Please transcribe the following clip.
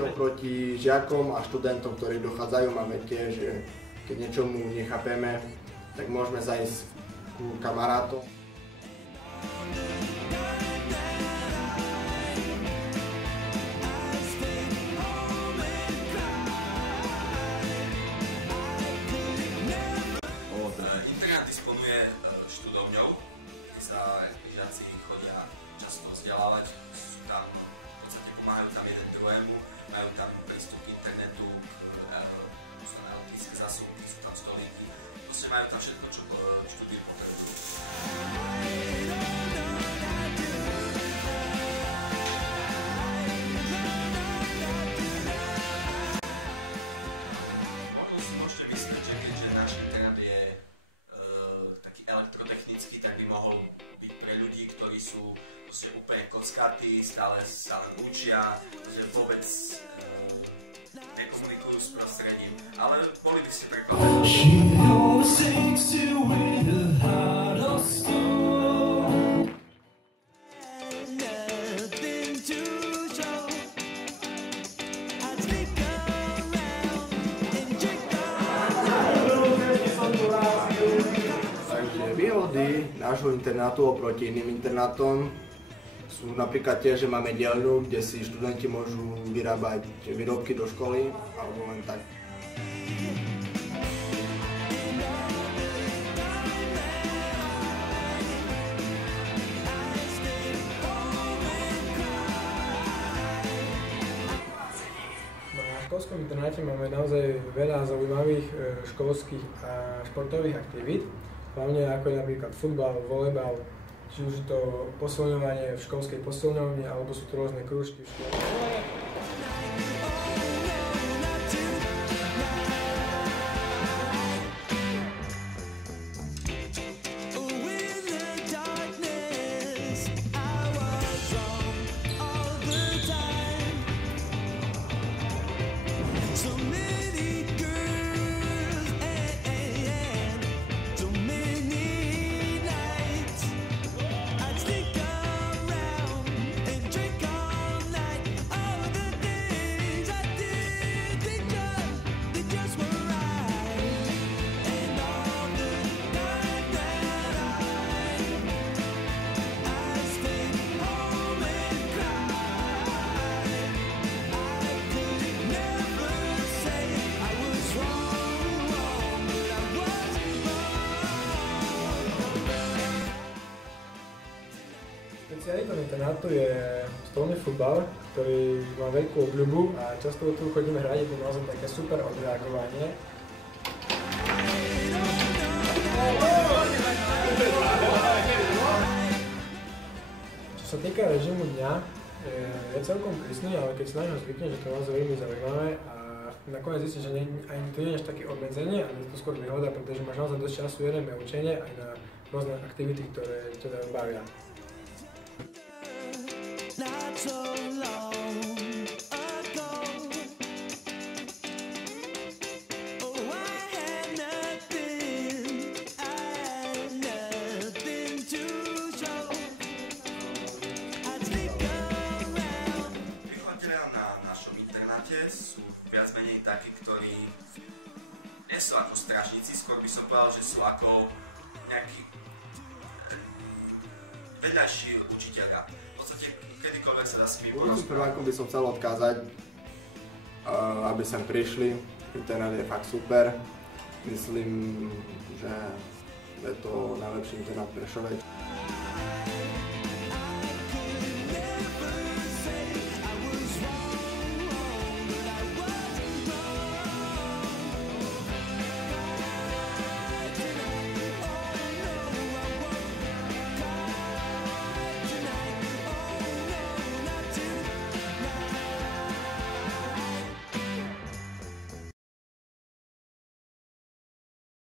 oproti žiakom a študentom, ktorí dochádzajú, máme tiež, že keď niečomu nechápeme, tak môžeme zajsť ku kamarátom. Internát disponuje študovňou, kde sa žiaci chodia často vzdelávať, sú tam, v podstate pomáhajú tam jeden druhému, majú tam prístup k internetu, sú tam elektrické zásuvky, sú tam stolíky, proste majú tam všetko, čo štúdiu potrebujú. Elektrotechnicky, tak by mohol byť pre ľudí, ktorí sú úplne kockatí, stále učia, že vôbec nekomunikujú s prostredím, ale boli by ste prekvapení. Výhody nášho internátu oproti iným internátom sú napríklad tie, že máme dielňu, kde si študenti môžu vyrábať výrobky do školy, alebo len tak. Na školskom internáte máme naozaj veľa zaujímavých školských a športových aktivít. Hlavne ako je napríklad futbal, volejbal, či už je to posilňovanie v školskej posilňovni, alebo sú to rôzne krúžky v škole. Špecialitou internátu je stolný futbal, ktorý má veľkú obľubu a často tu chodíme hrať, je to naozaj také super odreagovanie. Čo sa týka režimu dňa, je celkom prísny, ale keď sa na ňo zvykne, že to je naozaj veľmi zaujímavé a nakoniec zistíš, že ani tu nie je až také obmedzenie, ale je to skôr výhoda, pretože máš naozaj dosť času jeden na učenie aj na rôzne aktivity, ktoré ťa bavia. Vychovatelia na našom internáte sú viac menej takí, ktorí nie sú ako strážnici, skôr by som povedal, že sú ako nejakí vedľajší učiteľia. V podstate kedykoľvek sa dá s nimi porozprávať. Prvákom by som chcel odkázať, aby sem prišli. Internát je fakt super. Myslím, že je to najlepší internát v Prešove.